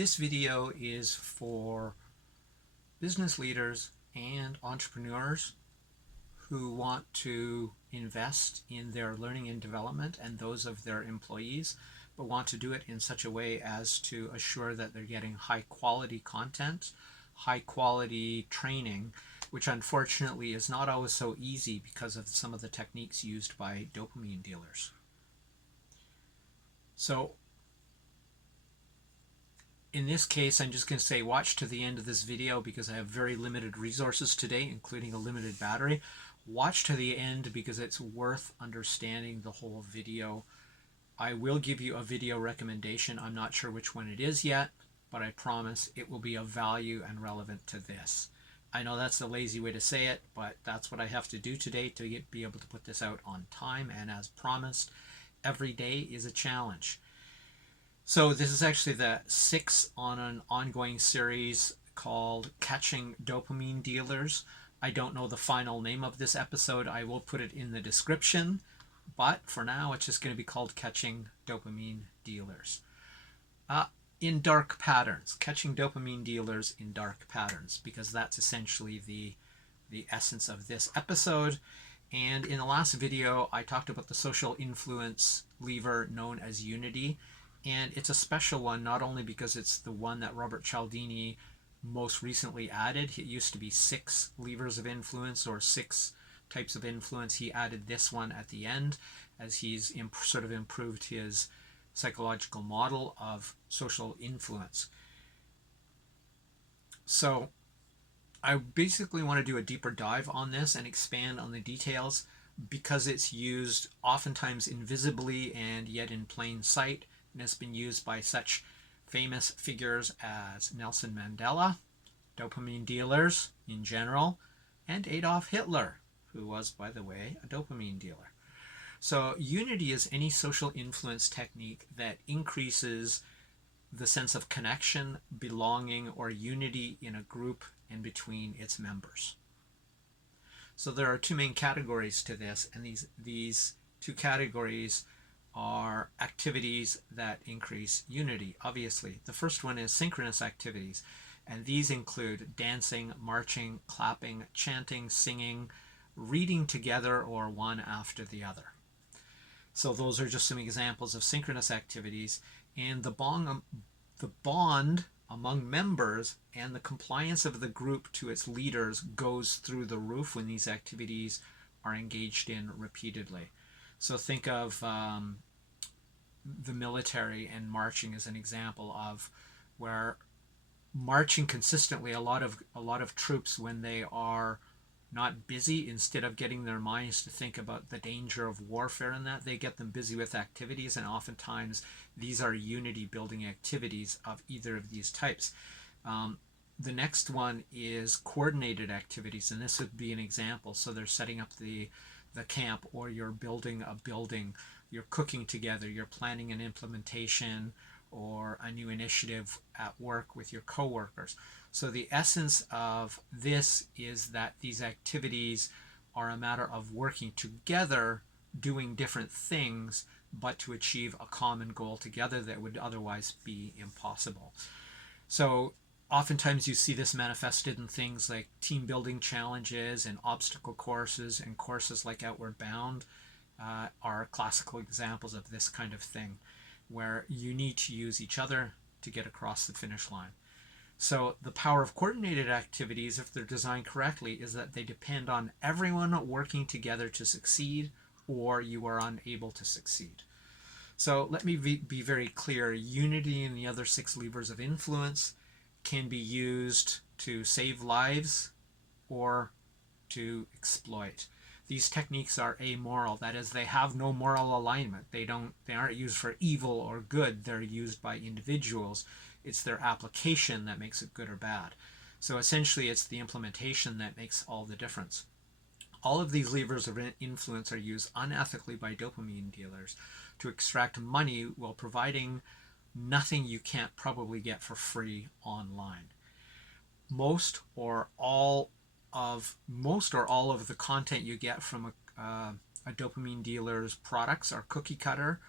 This video is for business leaders and entrepreneurs who want to invest in their learning and development and those of their employees, but want to do it in such a way as to assure that they're getting high quality content, high quality training, which unfortunately is not always so easy because of some of the techniques used by dopamine dealers. So in this case, I'm just going to say watch to the end of this video because I have very limited resources today, including a limited battery. Watch to the end because it's worth understanding the whole video. I will give you a video recommendation. I'm not sure which one it is yet, but I promise it will be of value and relevant to this. I know that's a lazy way to say it, but that's what I have to do today to be able to put this out on time. And as promised, every day is a challenge. So this is actually the 6th on an ongoing series called Catching Dopamine Dealers. I don't know the final name of this episode. I will put it in the description. But for now, it's just going to be called Catching Dopamine Dealers. In dark patterns. Catching dopamine dealers in dark patterns, because that's essentially the essence of this episode. And in the last video, I talked about the social influence lever known as unity. And it's a special one, not only because it's the one that Robert Cialdini most recently added. It used to be 6 levers of influence or 6 types of influence. He added this one at the end as he's sort of improved his psychological model of social influence. So I basically want to do a deeper dive on this and expand on the details because it's used oftentimes invisibly and yet in plain sight. And it's been used by such famous figures as Nelson Mandela, dopamine dealers in general, and Adolf Hitler, who was, by the way, a dopamine dealer. So unity is any social influence technique that increases the sense of connection, belonging, or unity in a group and between its members. So there are 2 main categories to this, and these 2 categories are activities that increase unity, obviously. The first one is synchronous activities, and these include dancing, marching, clapping, chanting, singing, reading together, or one after the other. So those are just some examples of synchronous activities, and the bond among members and the compliance of the group to its leaders goes through the roof when these activities are engaged in repeatedly. So think of the military and marching as an example of where marching consistently, a lot of troops, when they are not busy, instead of getting their minds to think about the danger of warfare and that, they get them busy with activities, and oftentimes these are unity building activities of either of these types. The next one is coordinated activities, and this would be an example. So they're setting up the camp, or you're building a building, you're cooking together, you're planning an implementation or a new initiative at work with your coworkers. So the essence of this is that these activities are a matter of working together, doing different things, but to achieve a common goal together that would otherwise be impossible. So oftentimes you see this manifested in things like team building challenges and obstacle courses, and courses like Outward Bound are classical examples of this kind of thing, where you need to use each other to get across the finish line. So the power of coordinated activities, if they're designed correctly, is that they depend on everyone working together to succeed, or you are unable to succeed. So let me be very clear. Unity and the other 6 levers of influence can be used to save lives or to exploit. These techniques are amoral, that is, they have no moral alignment. They aren't used for evil or good. They're used by individuals. It's their application that makes it good or bad. So essentially it's the implementation that makes all the difference. All of these levers of influence are used unethically by dopamine dealers to extract money while providing nothing you can't probably get for free online. Most or all of the content you get from a dopamine dealer's products are cookie cutter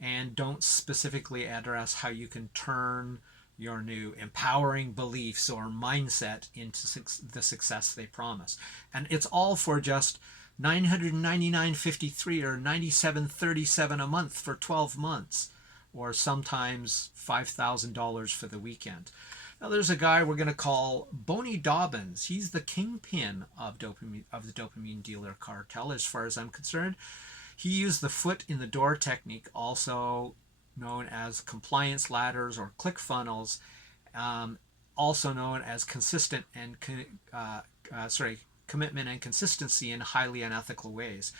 and don't specifically address how you can turn your new empowering beliefs or mindset into the success they promise. And it's all for just $999.53 or $97.37 a month for 12 months, or sometimes $5,000 for the weekend. Now there's a guy we're going to call Boney Dobbins. He's the kingpin of the dopamine dealer cartel, as far as I'm concerned. He used the foot in the door technique, also known as compliance ladders or click funnels, also known as commitment and consistency in highly unethical ways.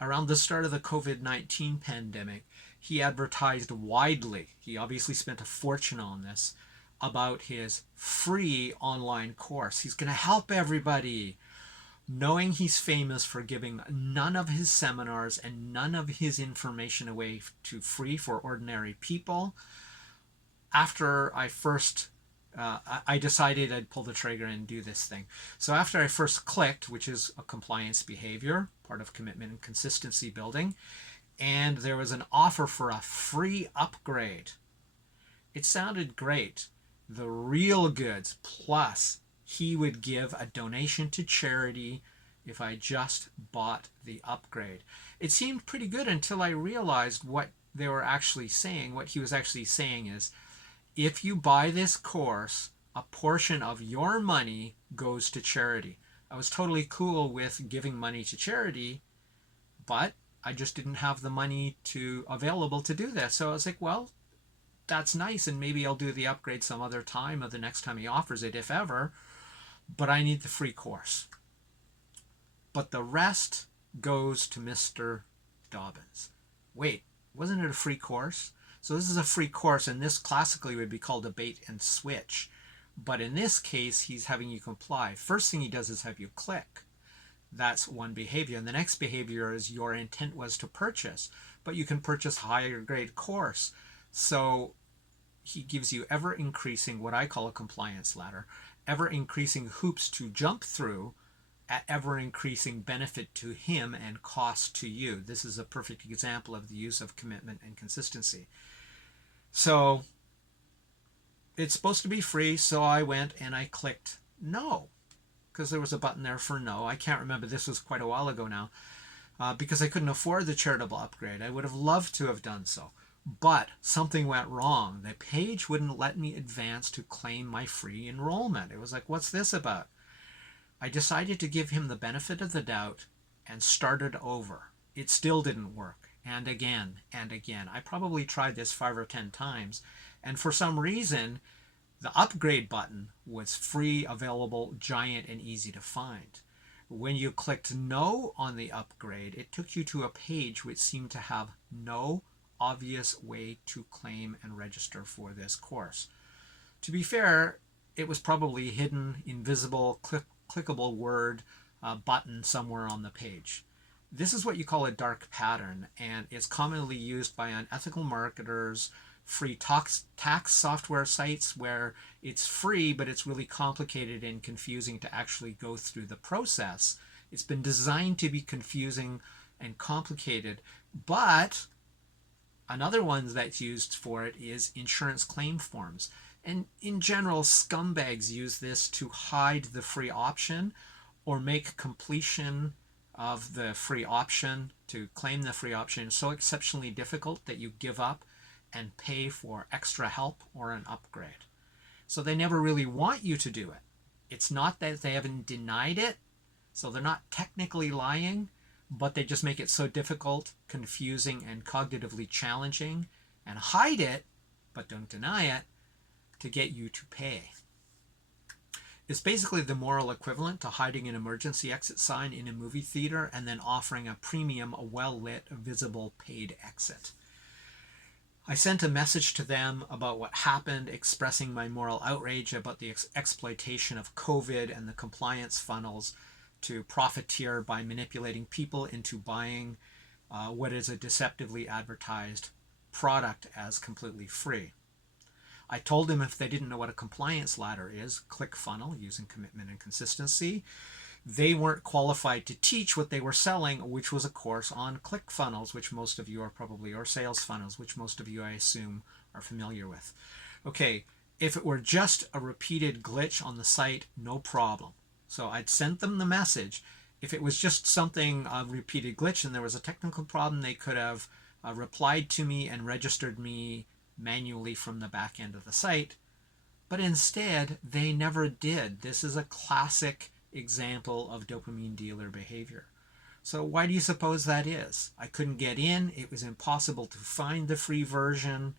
Around the start of the COVID-19 pandemic, he advertised widely, he obviously spent a fortune on this, about his free online course. He's going to help everybody. Knowing he's famous for giving none of his seminars and none of his information away to free for ordinary people, after I decided I'd pull the trigger and do this thing. So after I first clicked, which is a compliance behavior, part of commitment and consistency building, and there was an offer for a free upgrade. It sounded great. The real goods, plus he would give a donation to charity if I just bought the upgrade. It seemed pretty good until I realized what they were actually saying. What he was actually saying is, if you buy this course, a portion of your money goes to charity. I was totally cool with giving money to charity, but I just didn't have the money available to do that. So I was like, well, that's nice, and maybe I'll do the upgrade some other time, or the next time he offers it, if ever, but I need the free course. But the rest goes to Mr. Dobbins. Wait, wasn't it a free course? So this is a free course, and this classically would be called a bait and switch. But in this case, he's having you comply. First thing he does is have you click. That's one behavior. And the next behavior is your intent was to purchase, but you can purchase higher grade course. So he gives you ever increasing, what I call a compliance ladder, ever increasing hoops to jump through at ever increasing benefit to him and cost to you. This is a perfect example of the use of commitment and consistency. So it's supposed to be free, so I went and I clicked no, because there was a button there for no. I can't remember, this was quite a while ago now, because I couldn't afford the charitable upgrade. I would have loved to have done so, but something went wrong. The page wouldn't let me advance to claim my free enrollment. It was like, what's this about? I decided to give him the benefit of the doubt and started over. It still didn't work. And again and again. I probably tried this 5 or 10 times, and for some reason the upgrade button was free, available, giant, and easy to find. When you clicked no on the upgrade, it took you to a page which seemed to have no obvious way to claim and register for this course. To be fair, it was probably hidden, invisible, clickable word button somewhere on the page. This is what you call a dark pattern, and it's commonly used by unethical marketers, free tax software sites where it's free, but it's really complicated and confusing to actually go through the process. It's been designed to be confusing and complicated, but another one that's used for it is insurance claim forms. And in general, scumbags use this to hide the free option or make completion of the free option, to claim the free option, so exceptionally difficult that you give up and pay for extra help or an upgrade. So they never really want you to do it. It's not that they haven't denied it, so they're not technically lying, but they just make it so difficult, confusing, and cognitively challenging, and hide it, but don't deny it, to get you to pay. It's basically the moral equivalent to hiding an emergency exit sign in a movie theater and then offering a premium, well-lit, visible, paid exit. I sent a message to them about what happened, expressing my moral outrage about the exploitation of COVID and the compliance funnels to profiteer by manipulating people into buying what is a deceptively advertised product as completely free. I told them if they didn't know what a compliance ladder is, ClickFunnels, using commitment and consistency, they weren't qualified to teach what they were selling, which was a course on ClickFunnels, which most of you are probably, or sales funnels, which most of you, I assume, are familiar with. Okay, If it were just a repeated glitch on the site, no problem. So I'd sent them the message. If it was just something, a repeated glitch, and there was a technical problem, they could have replied to me and registered me manually from the back end of the site. But instead, they never did. This is a classic example of dopamine dealer behavior. So why do you suppose that is? I couldn't get in. It was impossible to find the free version.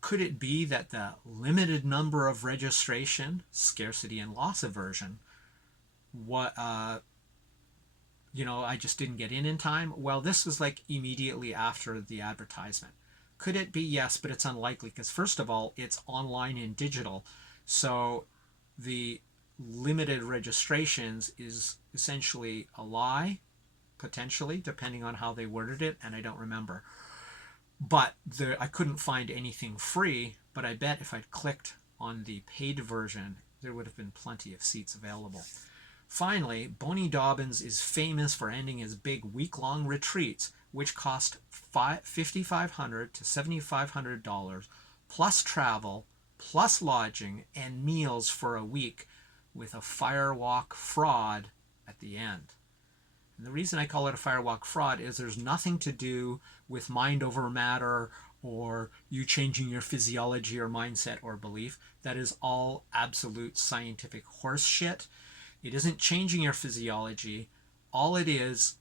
Could it be that the limited number of registration, scarcity and loss aversion, I just didn't get in time? Well, this was like immediately after the advertisement. Could it be? Yes, but it's unlikely because first of all, it's online and digital. So the limited registrations is essentially a lie, potentially, depending on how they worded it, and I don't remember. But I couldn't find anything free, but I bet if I'd clicked on the paid version, there would have been plenty of seats available. Finally, Bonnie Dobbins is famous for ending his big week-long retreats, which cost $5,500 to $7,500, plus travel, plus lodging, and meals for a week, with a Firewalk Fraud at the end. And the reason I call it a Firewalk Fraud is there's nothing to do with mind over matter or you changing your physiology or mindset or belief. That is all absolute scientific horse shit. It isn't changing your physiology. All it is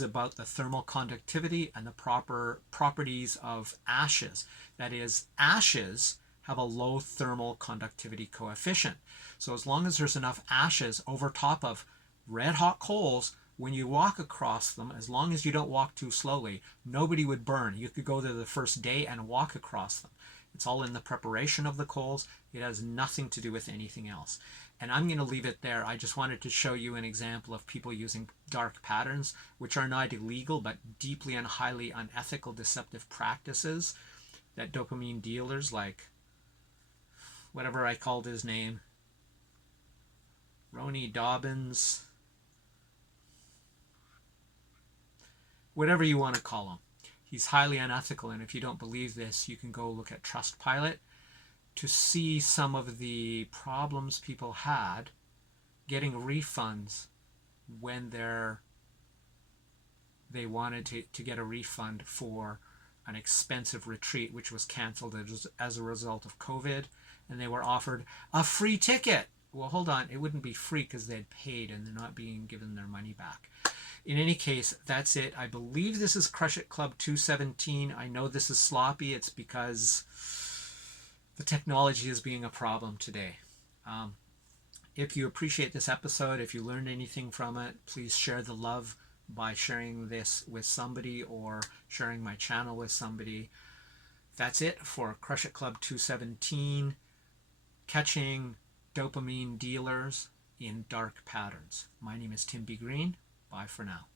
about the thermal conductivity and the proper properties of ashes. That is, ashes have a low thermal conductivity coefficient. So as long as there's enough ashes over top of red hot coals, when you walk across them, as long as you don't walk too slowly, nobody would burn. You could go there the first day and walk across them. It's all in the preparation of the coals. It has nothing to do with anything else. And I'm going to leave it there. I just wanted to show you an example of people using dark patterns, which are not illegal, but deeply and highly unethical, deceptive practices that dopamine dealers, like whatever I called his name, Ronnie Dobbins, whatever you want to call him. He's highly unethical, and if you don't believe this, you can go look at Trustpilot to see some of the problems people had getting refunds when they wanted to get a refund for an expensive retreat, which was canceled as a result of COVID, and they were offered a free ticket. Well, hold on, it wouldn't be free because they had paid and they're not being given their money back. In any case, that's it. I believe this is Crush It Club 217. I know this is sloppy. It's because the technology is being a problem today. If you appreciate this episode, if you learned anything from it, please share the love by sharing this with somebody or sharing my channel with somebody. That's it for Crush It Club 217, catching dopamine dealers in dark patterns. My name is Tim B. Green. Bye for now.